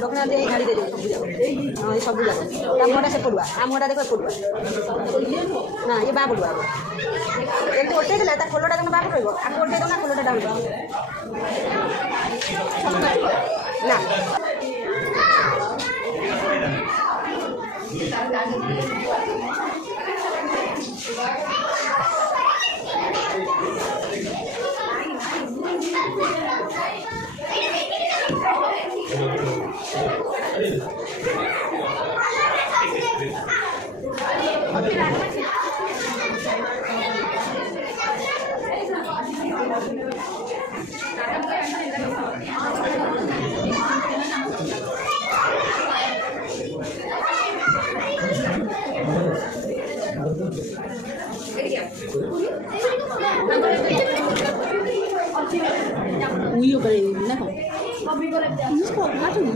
দোকানে এই গাড়ি দিয়ে দেবো সবু যাবো আমটা সে পড়ুয়া আমটা দেখো পড়ুয়া না ইয়ে বা পড়ুয়া এমনি ওটাই দেলে তার খোলটা কেন বা পড়ব আগে ওটাই দেবো না খোলটা ডাউন না uyo kali ini nak ini sekolah macam ni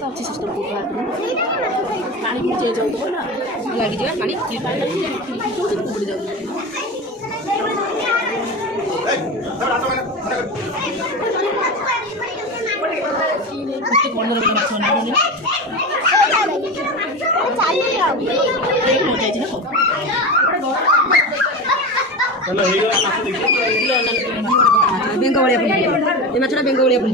tahu sih sistem kuat panik jauh tu mana lagi juga panik itu boleh jauh Benggawalnya pun, ini macam benggawalnya pun.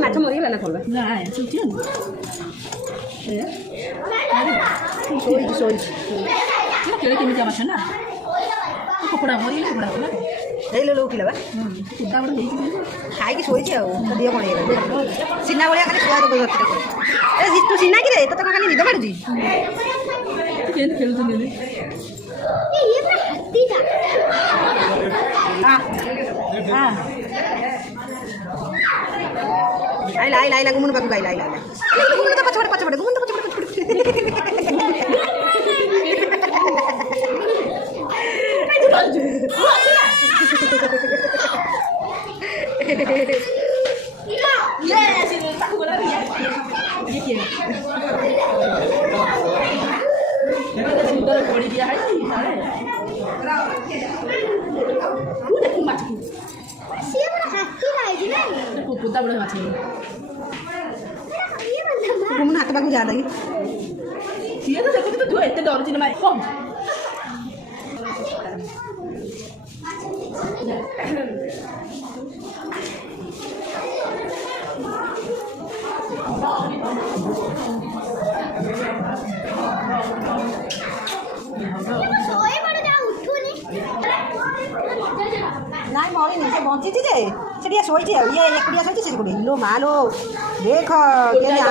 ମାଛ ମରିଗଲା ନା କଣ? ନାଇଁ ଶୋଇଛି କେମିତିଆ ମାଛ ନା କୁକୁଡ଼ା ମରିଗଲା କୁକୁଡ଼ା ହେଇଲୋ ଉଠିଲା ବା କୁକୁଡ଼ା ଗୋଟେ ହେଇଛି ଖାଇକି ଶୋଇଛି ଆଉ ଦିଅ କଣ ହେଇଗଲା ସିନା ଭଳିଆ ଖାଲି ଛୁଆ ତୁ ସିନା କିରେ ତତେ କଣ ଖାଲି ନିଦ ମାଡୁଛି କେମିତି ଖେଳୁଛନ୍ତି ହଁ आइला गुमुन बाबू आइला गुमुन तो पछपड़े गुमुन तो पछपड़े गुमुन हाथ पाक जा रही सी तो देखो तो जो एते डर छी मारे कम नाई मरी नहीं से बंची जे सेटिया सोईची ये एकुडिया सोईची से गुडी लो मालो देख के आ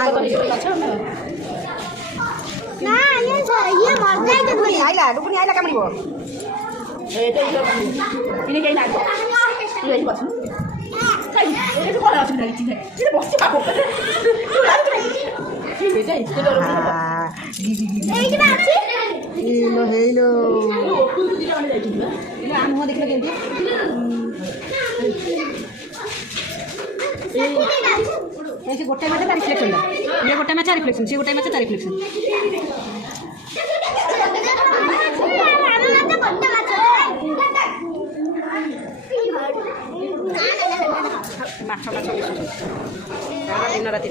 ना ये मर जाए तो गुडी आइला डुकुनी आइला कामरिबो ए तो इने केही नाइ ये ही बस काई ए तो कोला असुबिधा किछि नै तिले बसि पाको के बेटा इते डर एइटी बाछि हेलो तू दिला वाले जाइछु ना इने आन हो देखले केंती ऐसे गोटे मैच तार रिफ्लेक्शन ये गोटे मैच रिफ्लेक्शन से गोटे मैच तार रिफ्लेक्शन माछ माछ दिन राति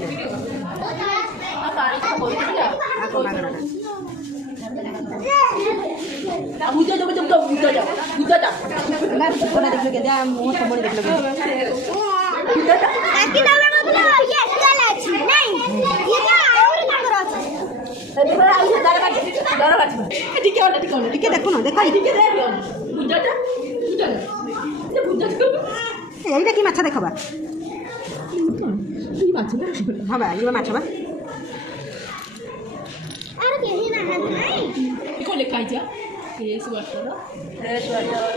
टिके देखो ना देखो এইটা কি মাছ দেখবা কি মাছ হবা ইবা মাছ হবা আর কেহি না নাই কি লেখা আইছা ফ্রেশ ওয়াটার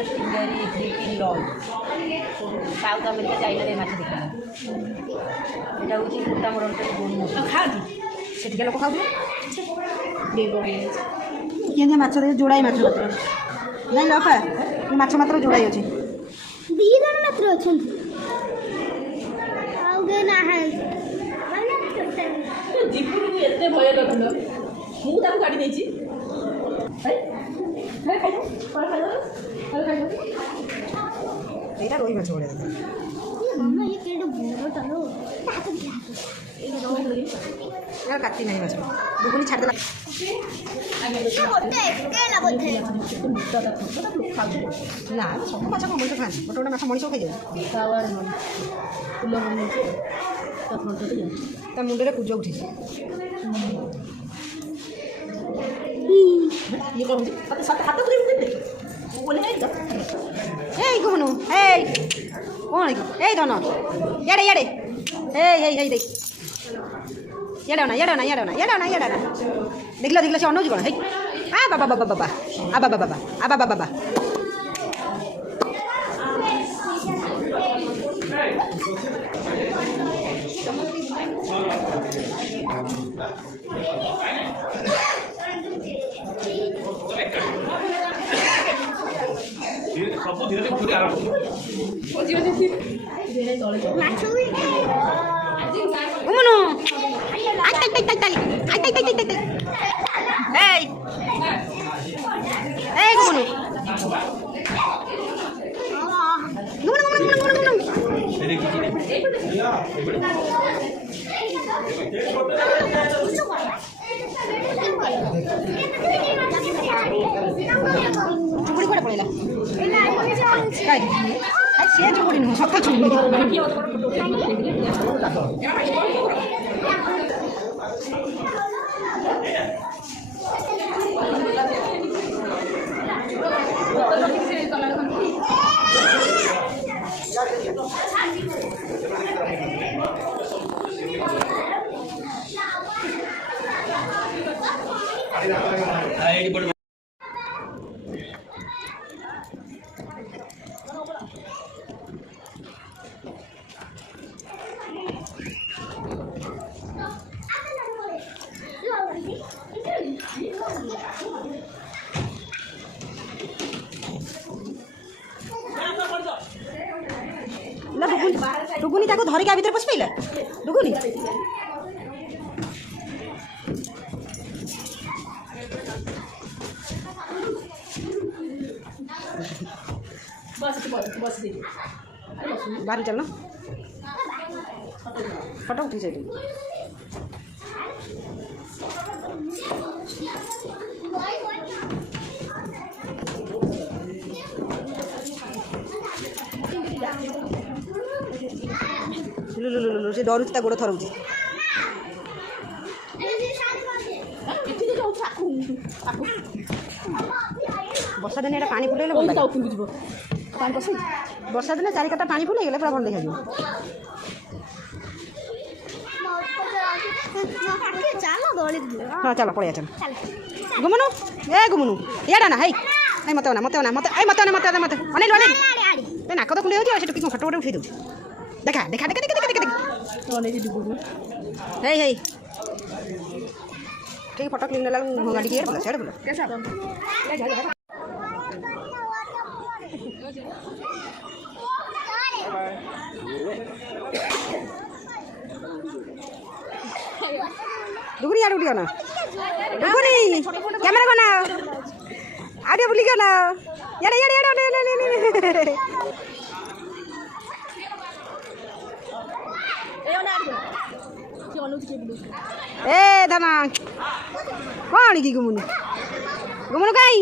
স্টিঙ্গারি 3 কিলো সাউথ আমেরিকা চাইনারে মাছ দেখবা এটা হচ্ছে মোটা মরণ করে গোল মাছ খাওয়া সেটিকে লোক খাওয়া দেব কেনে মাছ রে জোড়াই মাছ মাত্র নাই লফা মাছ মাত্র জোড়াই আছে ଦି ଜଣ ମାତ୍ର ଅଛନ୍ତି ଆଉ କେହି ନାହାନ୍ତି ଜୀବନକୁ ଏତେ ଭୟ କରୁଥିଲ ମୁଁ ତାକୁ କାଟି ଦେଇଛି ଏଇଟା ରୋହି ମାଛ ଭଳିଆ କାଟି ନାହିଁ ମାଛ ଦୁଗୁନି ଛାଡ଼ିଦେଲା ନା ସବୁ ମାଛ କଣ ମଣିଷ ଖାଆନ୍ତି ଗୋଟେ ଗୋଟେ ମାଛ ମଣିଷ ଖାଇଯାଏ ତା ମୁଣ୍ଡରେ ପୂଜ ଉଠିଛି ଇଏ କ'ଣ ହାତ ଏଇ କହୁନୁ ଏଇ କ'ଣ ଏଇ ଧନ ଇଆଡ଼େ ଇଆଡ଼େ ହେଇ ଦେଖ ଇଆଡ଼େ ନା ଦେଖିଲ ସେ ଅନଉଛି କ'ଣ ହେଇ ବାବା ସବୁ ଧୀରେ ଧୀରେ ଆରମ୍ଭ Umano. Ay. Hey, kumano. Gumano. Chukuri kuada polela. Kai. Ay, siya chukuri no, sakta chukuri. ତାକୁ ଧରିକି ଆ ଭିତରେ ପଶି ପାଇଲା ଡୁଗୁନି ବାହାରି ଚାଲ ଫଟୋ ଉଠି ସେଇଠି ସେ ଡରୁଛି ତା ଗୋଡ଼ ଥରଉଛି ବର୍ଷା ଦିନେ ଏଇଟା ପାଣି ଫୁଟେଇଲେ ଭଲ ଯିବ ବର୍ଷା ଦିନେ ଚାରିକଟା ପାଣି ଫୁଟେଇଗଲେ ପୁରା ଭଲ ଦେଖାଯିବ ହଁ ଚାଲ ପଳେଇଆ ଚାଲ ଗୁମୁନୁ ଏ ଗୁମୁନୁ ଇଆଡ଼ା ନା ହେଇ ମତେ ମତେ ମତେ ମତେ ମତେ ମତେ ଅନେଇଲୁ ଅନେଇଲୁ ଏ ନାକ ତ ଖୁଲି ଯାଉଛି ଆଉ ସେଠୁ କିଛି ଫଟୋ ଗୋଟେ ଉଠେଇ ଦେଉଛି ଦେଖା ଦେଖା ଦେଖା ଦେଖା ଦେଖା ଦେଖା ହେଇ ହେଇ ठीक फोटो क्लिक नेला गाड़ी की बोला सेड बोला कैसा दुगुनी यार उठी ना दुगुनी कैमरा को ना आडियो बुली को ना यार यार यार ए धमा कौन की गुमुनु गुमुनु काई